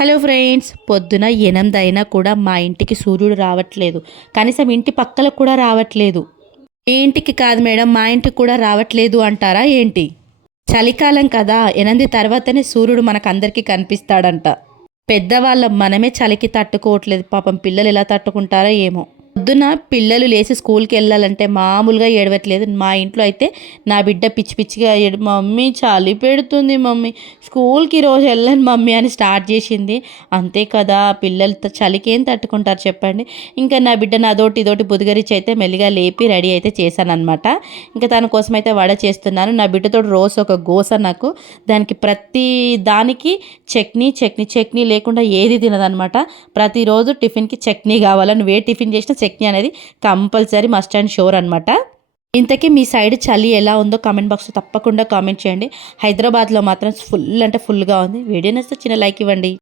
Hello friends పొద్దున ఎనిమిది అయినా కూడా మా ఇంటికి సూర్యుడు రావట్లేదు. కనీసం ఇంటి పక్కలకు కూడా రావట్లేదు. మీ ఇంటికి కాదు మేడం మా ఇంటికి కూడా రావట్లేదు అంటారా ఏంటి? చలికాలం కదా ఎనిమిది తర్వాతనే సూర్యుడు మనకందరికీ కనిపిస్తాడంట. పెద్దవాళ్ళం మనమే చలికి తట్టుకోవట్లేదు. పాపం పిల్లలు ఎలా తట్టుకుంటారో ఏమో. పొద్దున పిల్లలు లేచి స్కూల్కి వెళ్ళాలంటే మామూలుగా ఏడవట్లేదు. మా ఇంట్లో అయితే నా బిడ్డ పిచ్చి పిచ్చిగా ఏడు మమ్మీ చలి పెడుతుంది మమ్మీ స్కూల్కి రోజు వెళ్ళను మమ్మీ అని స్టార్ట్ చేసింది. అంతే కదా పిల్లలు చలికేం చలికి ఏం తట్టుకుంటారు చెప్పండి. ఇంకా నా బిడ్డ నాదోటి ఇదోటి బుదిగరిచి అయితే మెల్లిగా లేపి రెడీ అయితే చేశానమాట ఇంకా తన కోసం అయితే వడ చేస్తున్నాను. నా బిడ్డతో రోజు ఒక గోస నాకు. దానికి ప్రతి దానికి చట్నీ చట్నీ చట్నీ లేకుండా ఏది తినదనమాట ప్రతిరోజు టిఫిన్కి చట్నీ కావాలని వే టిఫిన్ చేసినా చట్నీ అనేది కంపల్సరీ మస్ట్ అండ్ షోర్ అనమాట ఇంతకీ మీ సైడ్ చలి ఎలా ఉందో కామెంట్ బాక్స్లో తప్పకుండా కామెంట్ చేయండి. హైదరాబాద్లో మాత్రం ఫుల్ అంటే ఫుల్గా ఉంది. వీడియో నచ్చితే చిన్న లైక్ ఇవ్వండి.